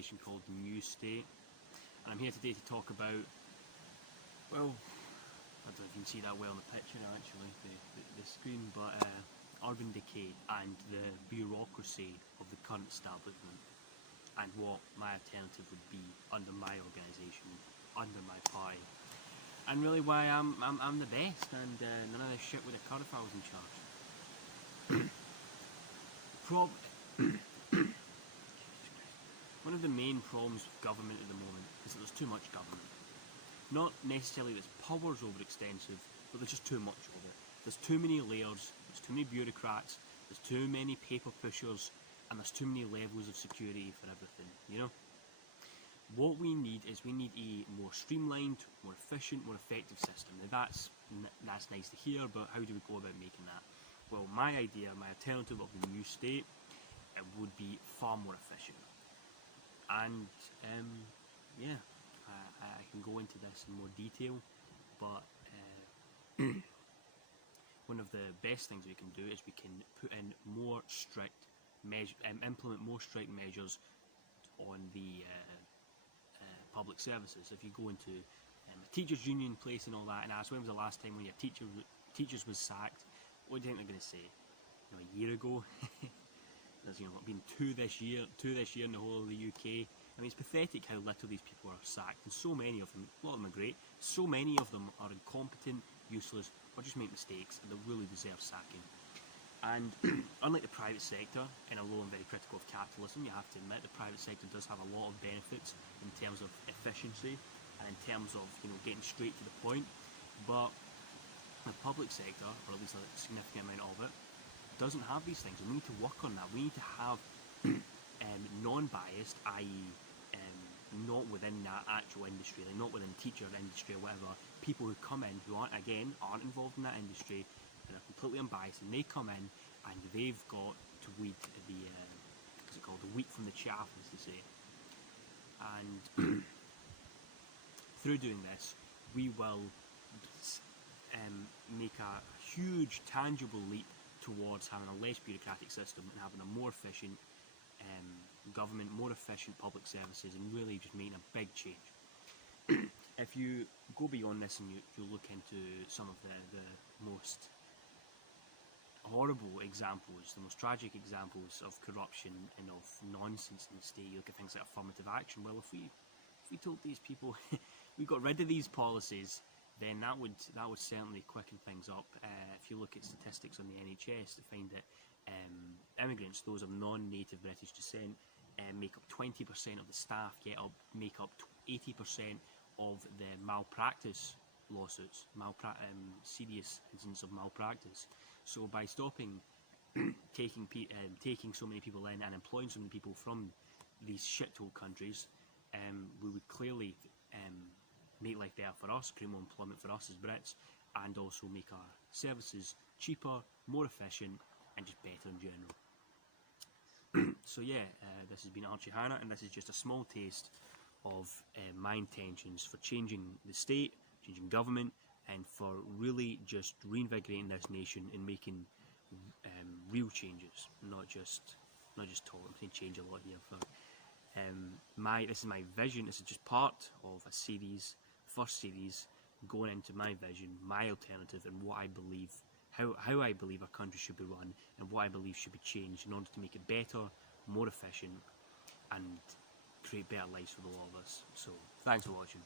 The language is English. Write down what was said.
organisation called the New State, and I'm here today to talk about, well, I don't know if you can see that well in the picture now, actually, the screen, but urban decay and the bureaucracy of the current establishment, and what my alternative would be under my organisation, under my party, and really why I'm the best, and none of this shit would occur if I was in charge. One of the main problems with government at the moment is that there's too much government. Not necessarily that power is overextensive, but there's just too much of it. There's too many layers, there's too many bureaucrats, there's too many paper pushers, and there's too many levels of security for everything, you know? What we need is a more streamlined, more efficient, more effective system. Now that's nice to hear, but how do we go about making that? Well, my idea, my alternative of the New State, it would be far more efficient. And yeah, I can go into this in more detail, but one of the best things we can do is we can put in more strict measures, implement more strict measures on the public services. If you go into a teachers' union place and all that, and ask when was the last time when your teachers was sacked, what do you think they're going to say? You know, a year ago. There's been two this year in the whole of the UK. I mean, it's pathetic how little these people are sacked, and so many of them, a lot of them are great, so many of them are incompetent, useless, or just make mistakes, and they really deserve sacking. And unlike the private sector, and although I'm very critical of capitalism, you have to admit the private sector does have a lot of benefits in terms of efficiency and in terms of getting straight to the point. But the public sector, or at least a significant amount of it, doesn't have these things, and we need to work on that. We need to have non-biased, i.e. Not within that actual industry, like not within teacher industry or whatever, people who come in who aren't involved in that industry and are completely unbiased, and they come in and they've got to weed the what's it called, the wheat from the chaff, as they say. And through doing this, we will make a huge tangible leap towards having a less bureaucratic system and having a more efficient government, more efficient public services, and really just making a big change. If you go beyond this and you look into some of the most horrible examples, the most tragic examples of corruption and of nonsense in the state, you look at things like affirmative action. Well, if we told these people we got rid of these policies, then that would certainly quicken things up. If you look at statistics on the NHS, to find that immigrants, those of non-native British descent, make up 20% of the staff, make up 80% of the malpractice lawsuits, serious instances of malpractice. So by stopping taking so many people in and employing so many people from these shithole countries, we would clearly make life better for us, create more employment for us as Brits, and also make our services cheaper, more efficient, and just better in general. So yeah, this has been Archie Hanna, and this is just a small taste of my intentions for changing the state, changing government, and for really just reinvigorating this nation and making real changes, not just talk. I'm saying change a lot here. This is my vision. This is just part of a series, first series, going into my vision, my alternative, and what I believe, how I believe our country should be run, and what I believe should be changed in order to make it better, more efficient, and create better lives for the lot of us. So, thanks for watching.